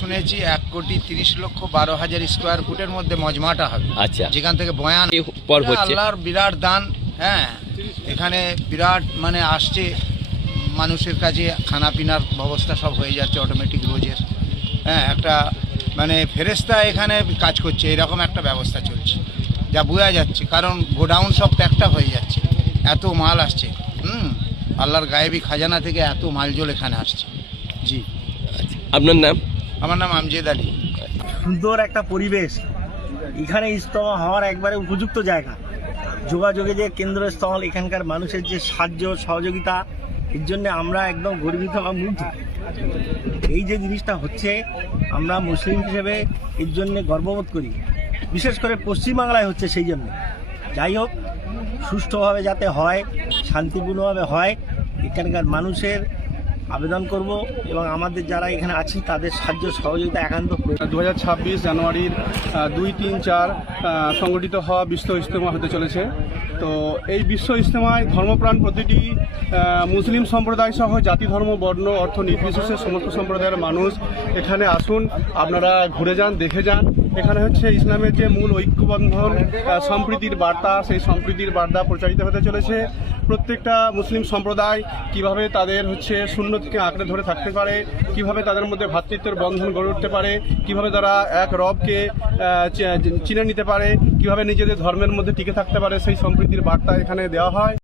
শুনেছি 1,30,12,000 স্কোয়ার ফুটের মধ্যে মজমাটা হবে। আচ্ছা, যেখান থেকে বয়ান পর হচ্ছে আল্লাহর বিরাট দান। হ্যাঁ, এখানে বিরাট মানে আসছে মানুষের কাছে, খানা পিনার ব্যবস্থা সব হয়ে যাচ্ছে অটোমেটিক রোজের। হ্যাঁ, একটা মানে ফেরেস্তা এখানে কাজ করছে, এরকম একটা ব্যবস্থা চলছে যা বোঝা যাচ্ছে, কারণ গোডাউন সব প্যাকটা হয়ে যাচ্ছে, এত মাল আসছে। আল্লাহর গায়েবী খাজানা থেকে এত মালজল এখানে আসছে। জি, আচ্ছা, আপনার নাম? আমার নাম আমজেদ আলী। সুন্দর একটা পরিবেশ, এখানে ইজতেমা হওয়ার একবারে উপযুক্ত জায়গা। যোগাযোগের যে কেন্দ্রস্থল, এখানকার মানুষের যে সাহায্য সহযোগিতা, এর জন্য আমরা একদম গর্বিত বা মুগ্ধ। এই যে জিনিসটা হচ্ছে, আমরা মুসলিম হিসেবে এর জন্য গর্ববোধ করি, বিশেষ করে পশ্চিমবাংলায় হচ্ছে সেই জন্য। যাই হোক, সুষ্ঠুভাবে যাতে হয়, শান্তিপূর্ণভাবে হয়, এখানকার মানুষের আবেদন করব এবং আমাদের যারা এখানে আছি তাদের সাহায্য সহযোগিতা একান্ত প্রয়োজন। 2026 জানুয়ারির 2, 3, 4 সংগঠিত হওয়া বিশ্ব ইজতেমা হতে চলেছে। তো এই বিশ্ব ইজতেমায় ধর্মপ্রাণ প্রতিটি মুসলিম সম্প্রদায় সহ জাতি ধর্ম বর্ণ অর্থ নির্বিশেষে সমস্ত সম্প্রদায়ের মানুষ এখানে আসুন, আপনারা ঘুরে যান, দেখে যান। এখানে হচ্ছে ইসলামের যে মূল ঐক্যবন্ধন সম্প্রীতির বার্তা, সেই সম্প্রীতির বার্তা প্রচারিত হতে চলেছে। প্রত্যেকটা মুসলিম সম্প্রদায় কিভাবে তাদের হচ্ছে সুন্নতকে আঁকড়ে ধরে থাকতে পারে, কিভাবে তাদের মধ্যে ভ্রাতৃত্বের বন্ধন গড়ে উঠতে পারে, কিভাবে তারা এক রবকে চিনে নিতে পারে, কিভাবে নিজেদের ধর্মের মধ্যে টিকে থাকতে পারে, সেই সম্প্রীতির বার্তা এখানে দেওয়া হয়।